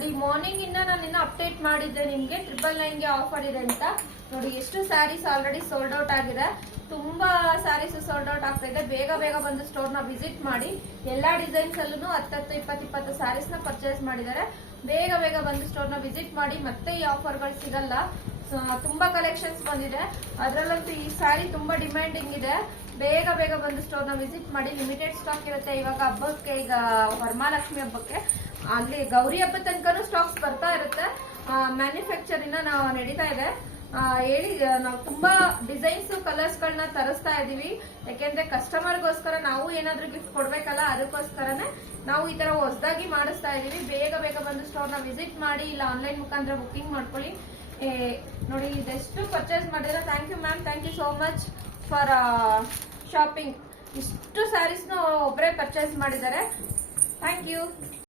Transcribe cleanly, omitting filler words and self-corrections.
ನೋಡಿ ಮಾರ್ನಿಂಗ್ ಇಂದ ನಾನು ಇನ್ನ ಅಪ್ಡೇಟ್ ಮಾಡಿದ್ದೆ ನಿಮ್ಗೆ 999 ಗೆ ಆಫರ್ ಇದೆ ಅಂತ. ನೋಡಿ ಎಷ್ಟು ಸ್ಯಾರೀಸ್ ಆಲ್ರೆಡಿ ಸೋಲ್ಡ್ ಔಟ್ ಆಗಿದೆ. ತುಂಬಾ ಸ್ಯಾರೀಸ್ ಸೋಲ್ಡ್ ಔಟ್ ಆಗ್ತಾ ಇದೆ. ಬೇಗ ಬೇಗ ಬಂದು ಸ್ಟೋರ್ ನ ವಿಸಿಟ್ ಮಾಡಿ. ಎಲ್ಲಾ ಡಿಸೈನ್ಸ್ ಅಲ್ಲೂ 10 20 ಸ್ಯಾರೀಸ್ ನ ಪರ್ಚೇಸ್ ಮಾಡಿದ್ದಾರೆ. ಬೇಗ ಬೇಗ ಬಂದು ಸ್ಟೋರ್ ನ ವಿಸಿಟ್ ಮಾಡಿ. ಮತ್ತೆ ಈ ಆಫರ್ ಗಳು ಸಿಗಲ್ಲ. ತುಂಬಾ ಕಲೆಕ್ಷನ್ಸ್ ಬಂದಿದೆ. ಅದರಲ್ಲಂತೂ ಈ ಸ್ಯಾರಿ ತುಂಬಾ ಡಿಮ್ಯಾಂಡಿಂಗ್ ಇದೆ. ಬೇಗ ಬೇಗ ಬಂದು ಸ್ಟೋರ್ ನ ವಿಸಿಟ್ ಮಾಡಿ. ಲಿಮಿಟೆಡ್ ಸ್ಟಾಕ್ ಇರುತ್ತೆ. ಇವಾಗ ಹಬ್ಬಕ್ಕೆ, ಈಗ ವರಮಹಾಲಕ್ಷ್ಮಿ ಹಬ್ಬಕ್ಕೆ, ಅಲ್ಲಿ ಗೌರಿ ಹಬ್ಬ ತನಕನೂ ಸ್ಟಾಕ್ಸ್ ಬರ್ತಾ ಇರುತ್ತೆ. ಮ್ಯಾನುಫ್ಯಾಕ್ಚರ್ ಇನ್ನ ನಾವು ನಡೀತಾ ಇದೆ. ಹೇಳಿ ನಾವು ತುಂಬಾ ಡಿಸೈನ್ಸ್ ಕಲರ್ಸ್ ಗಳನ್ನ ತರಿಸ್ತಾ ಇದೀವಿ. ಯಾಕೆಂದ್ರೆ ಕಸ್ಟಮರ್ಗೋಸ್ಕರ ನಾವು ಏನಾದ್ರೂ ಗಿಫ್ಟ್ ಕೊಡ್ಬೇಕಲ್ಲ, ಅದಕ್ಕೋಸ್ಕರನೇ ನಾವು ಈ ತರ ಹೊಸದಾಗಿ ಮಾಡಿಸ್ತಾ ಇದೀವಿ. ಬೇಗ ಬೇಗ ಬಂದು ಸ್ಟೋರ್ ನ ವಿಸಿಟ್ ಮಾಡಿ, ಇಲ್ಲ ಆನ್ಲೈನ್ ಮುಖಾಂತರ ಬುಕಿಂಗ್ ಮಾಡ್ಕೊಳ್ಳಿ. ನೋಡಿ ಇದೆಷ್ಟು ಪರ್ಚೇಸ್ ಮಾಡಿದ್ರೆ. Thank you ma'am, thank you so much for shopping. ಇಷ್ಟು ಸ್ಯಾರೀಸ್ ಒಬ್ಬರೇ ಪರ್ಚೇಸ್ ಮಾಡಿದ್ದಾರೆ. Thank you.